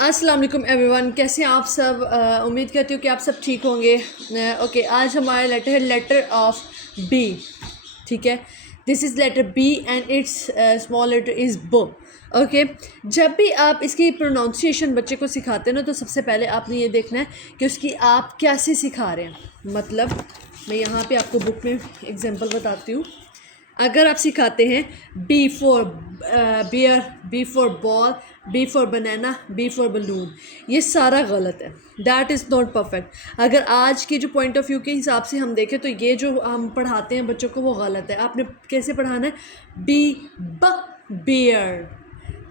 अस्सलाम वालेकुम एवरीवन, कैसे हैं आप सब। उम्मीद करती हूँ कि आप सब ठीक होंगे। ओके, आज हमारा लेटर है लेटर ऑफ बी। ठीक है, this is letter B and it's small letter is ब। ओके, जब भी आप इसकी प्रोनाउंसिएशन बच्चे को सिखाते हैं ना, तो सबसे पहले आपने ये देखना है कि उसकी आप कैसे सिखा रहे हैं। मतलब मैं यहाँ पे आपको बुक में एग्जांपल बताती हूँ। अगर आप सिखाते हैं B for bear, B for ball, B for banana, B for balloon, ये सारा गलत है। That is not perfect. अगर आज के जो पॉइंट ऑफ व्यू के हिसाब से हम देखें तो ये जो हम पढ़ाते हैं बच्चों को वो गलत है। आपने कैसे पढ़ाना है? बी ब बियर,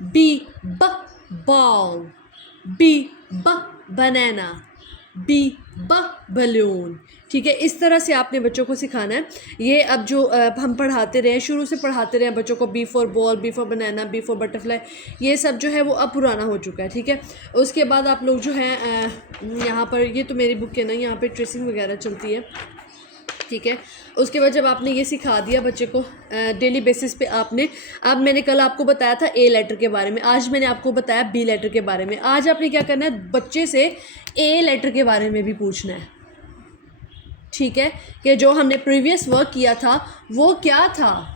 बी ब बॉल, बी ब बनाना, बी ब बलून। ठीक है, इस तरह से आपने बच्चों को सिखाना है। ये अब जो हम पढ़ाते रहे, शुरू से पढ़ाते रहे बच्चों को B for ball, B for banana, B for butterfly, ये सब जो है वो अब पुराना हो चुका है। ठीक है, उसके बाद आप लोग जो हैं यहाँ पर, ये तो मेरी बुक है ना, यहाँ पे ट्रेसिंग वगैरह चलती है। ठीक है, उसके बाद जब आपने ये सिखा दिया बच्चे को डेली बेसिस पे आपने, अब मैंने कल आपको बताया था ए लेटर के बारे में, आज मैंने आपको बताया बी लेटर के बारे में। आज आपने क्या करना है, बच्चे से ए लेटर के बारे में भी पूछना है। ठीक है, कि जो हमने प्रीवियस वर्क किया था वो क्या था।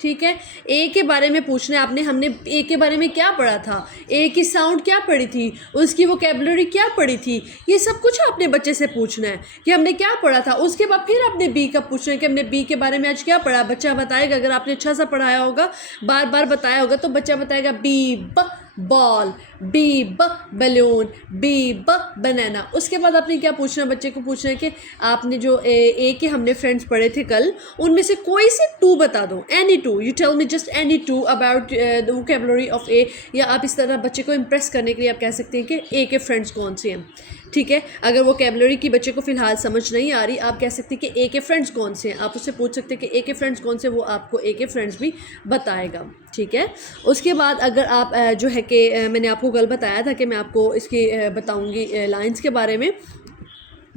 ठीक है, ए के बारे में पूछना है आपने। हमने ए के बारे में क्या पढ़ा था, ए की साउंड क्या पढ़ी थी, उसकी वोकैबुलरी क्या पढ़ी थी, ये सब कुछ आपने बच्चे से पूछना है कि हमने क्या पढ़ा था। उसके बाद फिर आपने बी का पूछना है कि हमने बी के बारे में आज क्या पढ़ा। बच्चा बताएगा, अगर आपने अच्छा सा पढ़ाया होगा, बार बार बताया होगा, तो बच्चा बताएगा बी ब बॉल, बी ब बलून, बी ब बनाना। उसके बाद आपने क्या पूछना, बच्चे को पूछना है कि आपने जो ए के हमने फ्रेंड्स पढ़े थे कल, उनमें से कोई से टू बता दो, any two, you tell me just any two about the vocabulary of A. या आप इस तरह बच्चे को इम्प्रेस करने के लिए आप कह सकते हैं कि ए के फ्रेंड्स कौन से हैं। ठीक है, अगर वोकैबुलरी की बच्चे को फ़िलहाल समझ नहीं आ रही, आप कह सकते हैं कि ए के फ्रेंड्स कौन से हैं। आप उससे पूछ सकते हैं कि ए के फ्रेंड्स कौन से, वो आपको ए के फ्रेंड्स भी बताएगा। ठीक है, उसके बाद अगर आप जो है कि मैंने आपको कल बताया था कि मैं आपको इसकी बताऊंगी लाइंस के बारे में,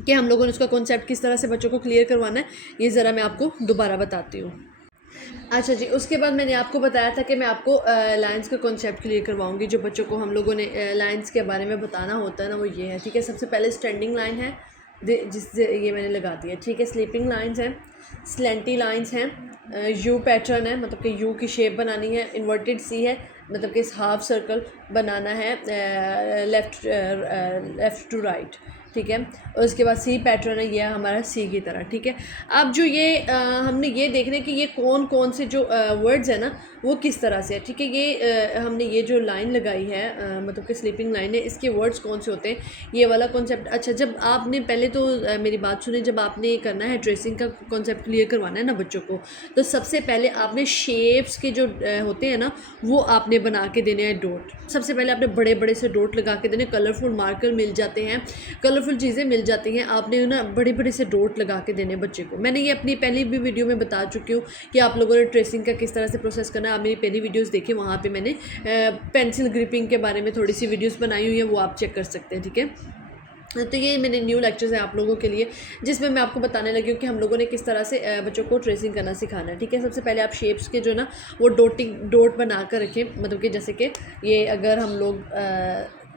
कि हम लोगों ने उसका कॉन्सेप्ट किस तरह से बच्चों को क्लियर करवाना है, ये ज़रा मैं आपको दोबारा बताती हूँ। अच्छा जी, उसके बाद मैंने आपको बताया था कि मैं आपको लाइंस का कॉन्सेप्ट क्लियर करवाऊंगी। जो बच्चों को हम लोगों ने लाइंस के बारे में बताना होता है ना, वो ये है। ठीक है, सबसे पहले स्टैंडिंग लाइन है, जिससे ये मैंने लगा दिया। ठीक है, स्लीपिंग लाइंस हैं, स्लेंटी लाइंस हैं, यू पैटर्न है, मतलब कि यू की शेप बनानी है, इन्वर्टेड सी है, मतलब कि इस हाफ सर्कल बनाना है लेफ़्ट टू राइट। ठीक है, और उसके बाद सी पैटर्न है, ये हमारा सी की तरह। ठीक है, अब जो ये हमने ये देखना है कि ये कौन कौन से जो वर्ड्स है ना, वो किस तरह से है। ठीक है, ये हमने ये जो लाइन लगाई है, मतलब कि स्लीपिंग लाइन है, इसके वर्ड्स कौन से होते हैं, ये वाला कॉन्सेप्ट। अच्छा, जब आपने पहले तो मेरी बात सुने, जब आपने ये करना है ट्रेसिंग का कॉन्सेप्ट क्लियर करवाना है ना बच्चों को, तो सबसे पहले आपने शेप्स के जो होते हैं ना, वो आपने बना के देने हैं डॉट। सबसे पहले आपने बड़े बड़े से डॉट लगा के देने। कलरफुल मार्कर मिल जाते हैं, कलरफुल चीज़ें मिल जाती हैं, आपने ना बड़े बड़े से डॉट लगा के देने बच्चे को। मैंने ये अपनी पहली भी वीडियो में बता चुकी हूँ कि आप लोगों ने ट्रेसिंग का किस तरह से प्रोसेस करना है। आप मेरी पहली वीडियोस देखें, वहाँ पे मैंने पेंसिल ग्रिपिंग के बारे में थोड़ी सी वीडियोस बनाई हुई है, वो आप चेक कर सकते हैं। ठीक है, तो ये मैंने न्यू लेक्चर्स हैं आप लोगों के लिए, जिसमें मैं आपको बताने लगी हूँ कि हम लोगों ने किस तरह से बच्चों को ट्रेसिंग करना सिखाना है। ठीक है, सबसे पहले आप शेप्स के जो ना वो डॉट बना कर रखें। मतलब कि जैसे कि ये अगर हम लोग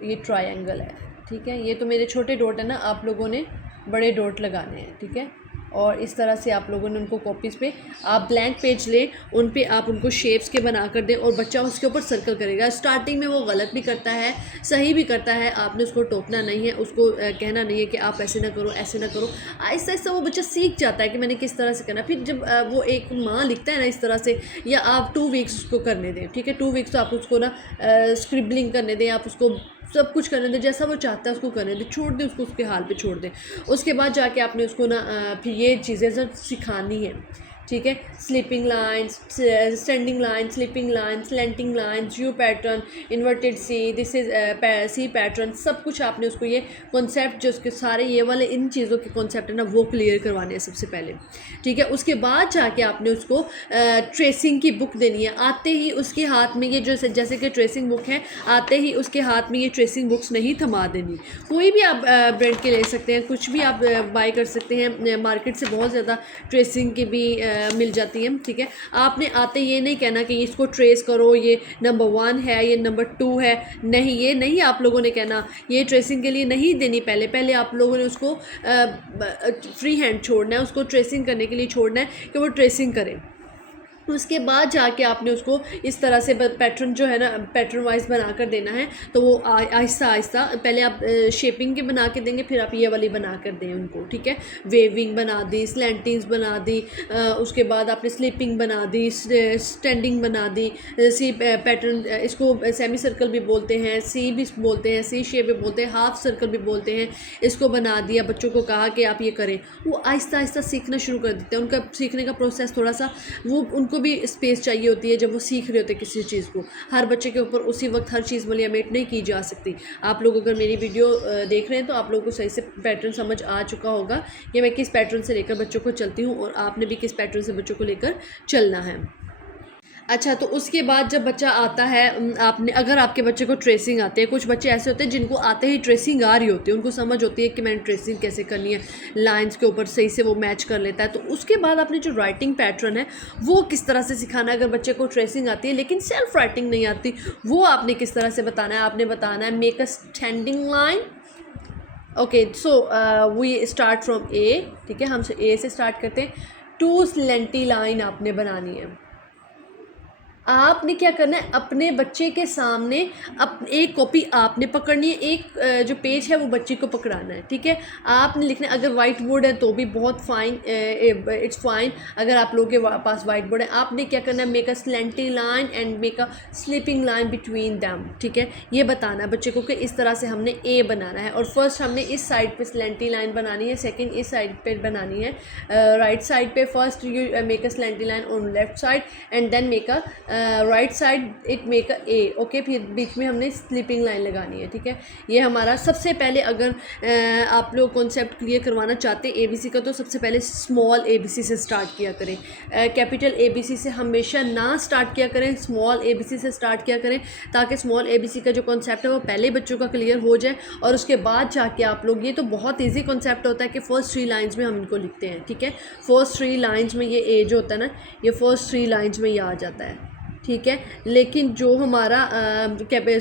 ये ट्रायंगल है, ठीक है, ये तो मेरे छोटे डॉट है ना, आप लोगों ने बड़े डॉट लगाने हैं। ठीक है, और इस तरह से आप लोगों ने उनको कॉपीज़ पे आप ब्लैंक पेज लें, उन पे आप उनको शेप्स के बना कर दें, और बच्चा उसके ऊपर सर्कल करेगा। स्टार्टिंग में वो गलत भी करता है, सही भी करता है, आपने उसको टोकना नहीं है, उसको कहना नहीं है कि आप ऐसे ना करो, ऐसे ना करो। आहिस्ता आहिस्ता वो बच्चा सीख जाता है कि मैंने किस तरह से करना। फिर जब वो एक माँ लिखता है ना इस तरह से, या आप 2 वीक्स उसको करने दें। ठीक है, 2 वीक्स तो आप उसको ना स्क्रिबलिंग करने दें, आप उसको सब कुछ करने दें, जैसा वो चाहता है उसको करने दें, छोड़ दें उसको उसके हाल पे छोड़ दें। उसके बाद जाके आपने उसको ना फिर ये चीज़ें सब सिखानी है। ठीक है, sleeping lines, standing line, sleeping line, slanting lines, U pattern, inverted C, this is C pattern, सब कुछ आपने उसको ये कॉन्सेप्ट जो उसके सारे ये वाले इन चीज़ों के कॉन्सेप्ट है ना, वो क्लियर करवाने हैं सबसे पहले। ठीक है, उसके बाद जाके आपने उसको ट्रेसिंग की बुक देनी है। आते ही उसके हाथ में ये जो जैसे कि ट्रेसिंग बुक है, आते ही उसके हाथ में ये ट्रेसिंग बुक्स नहीं थमा देनी। कोई भी आप ब्रांड के ले सकते हैं, कुछ भी आप बाय कर सकते हैं, मार्केट से बहुत ज़्यादा ट्रेसिंग के भी मिल जाती हैं, ठीक है। आपने आते ये नहीं कहना कि इसको ट्रेस करो, ये नंबर 1 है, ये नंबर 2 है, नहीं, ये नहीं आप लोगों ने कहना। ये ट्रेसिंग के लिए नहीं देनी, पहले आप लोगों ने उसको फ्री हैंड छोड़ना है, उसको ट्रेसिंग करने के लिए छोड़ना है कि वो ट्रेसिंग करें। उसके बाद जाके आपने उसको इस तरह से पैटर्न जो है ना, पैटर्न वाइज बना कर देना है। तो वो आहिस्ता आहिस्ता पहले आप शेपिंग के बना के देंगे, फिर आप ये वाली बना कर दें उनको, ठीक है। वेविंग बना दी, स्लैंटिंग्स बना दी, उसके बाद आपने स्लिपिंग बना दी, स्टैंडिंग बना दी, सी पैटर्न, इसको सेमी सर्कल भी बोलते हैं, सी भी बोलते हैं, सी शेप भी बोलते हैं, हाफ सर्कल भी बोलते हैं। इसको बना दिया, बच्चों को कहा कि आप ये करें, वो आहिस्ता आहिस्ता सीखना शुरू कर देते हैं। उनका सीखने का प्रोसेस थोड़ा सा, वो उनको भी स्पेस चाहिए होती है जब वो सीख रहे होते हैं किसी चीज़ को। हर बच्चे के ऊपर उसी वक्त हर चीज़ मलियामेट नहीं की जा सकती। आप लोग अगर मेरी वीडियो देख रहे हैं तो आप लोगों को सही से पैटर्न समझ आ चुका होगा कि मैं किस पैटर्न से लेकर बच्चों को चलती हूँ, और आपने भी किस पैटर्न से बच्चों को लेकर चलना है। अच्छा, तो उसके बाद जब बच्चा आता है, आपने अगर आपके बच्चे को ट्रेसिंग आती है, कुछ बच्चे ऐसे होते हैं जिनको आते ही ट्रेसिंग आ रही होती है, उनको समझ होती है कि मैंने ट्रेसिंग कैसे करनी है, लाइंस के ऊपर सही से वो मैच कर लेता है। तो उसके बाद आपने जो राइटिंग पैटर्न है वो किस तरह से सिखाना है। अगर बच्चे को ट्रेसिंग आती है लेकिन सेल्फ राइटिंग नहीं आती, वो आपने किस तरह से बताना है। आपने बताना है make a standing line. Okay, so we start from A, ठीक है, हम ए से स्टार्ट करते हैं। 2 स्लेंटी लाइन आपने बनानी है। आपने क्या करना है, अपने बच्चे के सामने एक कॉपी आपने पकड़नी है, एक जो पेज है वो बच्चे को पकड़ाना है, ठीक है। आपने लिखना है, अगर वाइट बोर्ड है तो भी बहुत फाइन, इट्स फाइन। अगर आप लोगों के पास वाइट बोर्ड है, आपने क्या करना है, make a slanty line and make a sleeping line between them, ठीक है। ये बताना है बच्चे को कि इस तरह से हमने ए बनाना है, और फर्स्ट हमने इस साइड पे स्लेंटी लाइन बनानी है, सेकेंड इस साइड पे बनानी है, राइट साइड पे। First you make a slanty line on left side and then make a right side it make a A, okay. फिर बीच में हमने स्लीपिंग लाइन लगानी है, ठीक है। ये हमारा सबसे पहले, अगर आप लोग कॉन्सेप्ट क्लियर करवाना चाहते हैं एबीसी का, तो सबसे पहले स्मॉल एबीसी से स्टार्ट किया करें। कैपिटल एबीसी से हमेशा ना स्टार्ट किया करें, स्मॉल एबीसी से स्टार्ट किया करें, ताकि स्मॉल एबीसी का जो कॉन्सेप्ट है वो पहले बच्चों का क्लियर हो जाए, और उसके बाद जाके आप लोग, ये तो बहुत ईजी कॉन्सेप्ट होता है कि फर्स्ट 3 लाइन्स में हम इनको लिखते हैं, ठीक है। फर्स्ट 3 लाइन्स में ये ए जो होता है ना, ये फर्स्ट 3 लाइन्स में ये आ जाता है, ठीक है। लेकिन जो हमारा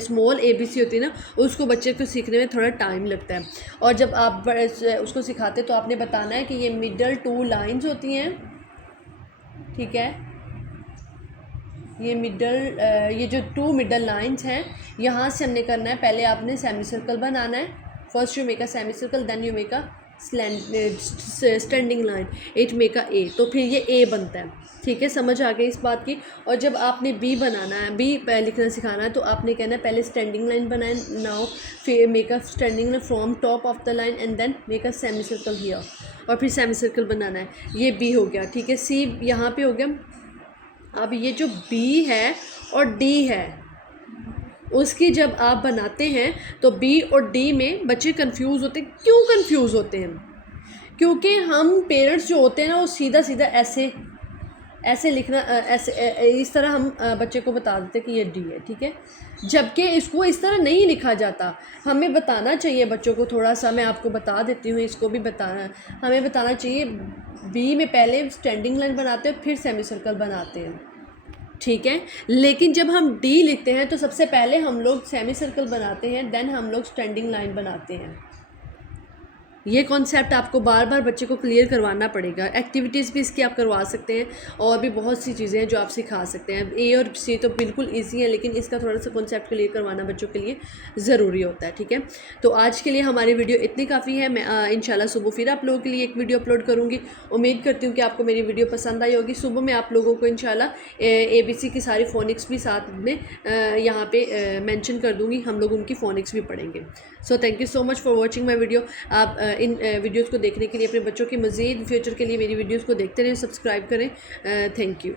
स्मॉल एबीसी होती है ना, उसको बच्चे को सीखने में थोड़ा टाइम लगता है। और जब आप उसको सिखाते तो आपने बताना है कि ये मिडल 2 लाइंस होती हैं, ठीक है। ये जो 2 मिडल लाइंस हैं, यहाँ से हमने करना है, पहले आपने सेमी सर्कल बनाना है। First you make a semi circle, then you make a standing line, it make a A, तो फिर ये ए बनता है, ठीक है। समझ आ गई इस बात की। और जब आपने बी बनाना है, बी लिखना सिखाना है, तो आपने कहना है पहले स्टैंडिंग लाइन बनाए, नाउ फिर make a standing line from top of the line and then make a semi circle here, और फिर सेमी सर्कल बनाना है। ये बी हो गया, ठीक है। सी यहाँ पे हो गया। अब ये जो बी है और डी है, उसकी जब आप बनाते हैं तो बी और डी में बच्चे कंफ्यूज होते हैं। क्यों कंफ्यूज होते हैं? क्योंकि हम पेरेंट्स जो होते हैं ना, वो सीधा सीधा ऐसे लिखना, ऐसे इस तरह हम बच्चे को बता देते कि ये डी है, ठीक है। जबकि इसको इस तरह नहीं लिखा जाता। हमें बताना चाहिए बच्चों को थोड़ा सा, मैं आपको बता देती हूँ, इसको भी बताना, हमें बताना चाहिए बी में पहले स्टैंडिंग लाइन बनाते हैं, फिर सेमी सर्कल बनाते हैं, ठीक है। लेकिन जब हम डी लिखते हैं तो सबसे पहले हम लोग सेमी सर्कल बनाते हैं, देन हम लोग स्टैंडिंग लाइन बनाते हैं। ये कॉन्सेप्ट आपको बार बार बच्चे को क्लियर करवाना पड़ेगा। एक्टिविटीज़ भी इसकी आप करवा सकते हैं, और भी बहुत सी चीज़ें हैं जो आप सिखा सकते हैं। ए और सी तो बिल्कुल ईजी है, लेकिन इसका थोड़ा सा कॉन्सेप्ट क्लियर करवाना बच्चों के लिए ज़रूरी होता है, ठीक है। तो आज के लिए हमारी वीडियो इतनी काफ़ी है। मैं इंशाल्लाह सुबह फिर आप लोगों के लिए एक वीडियो अपलोड करूँगी। उम्मीद करती हूँ कि आपको मेरी वीडियो पसंद आई होगी। सुबह मैं आप लोगों को इंशाल्लाह ABC की सारी फ़ोनिक्स भी साथ में यहाँ पे मेंशन कर दूँगी, हम लोग उनकी फ़ोनिक्स भी पढ़ेंगे। So thank you so much for watching my video. आप इन वीडियोज़ को देखने के लिए, अपने बच्चों के मज़ीद फ्यूचर के लिए मेरी वीडियोज़ को देखते रहें, सब्सक्राइब करें। Thank you.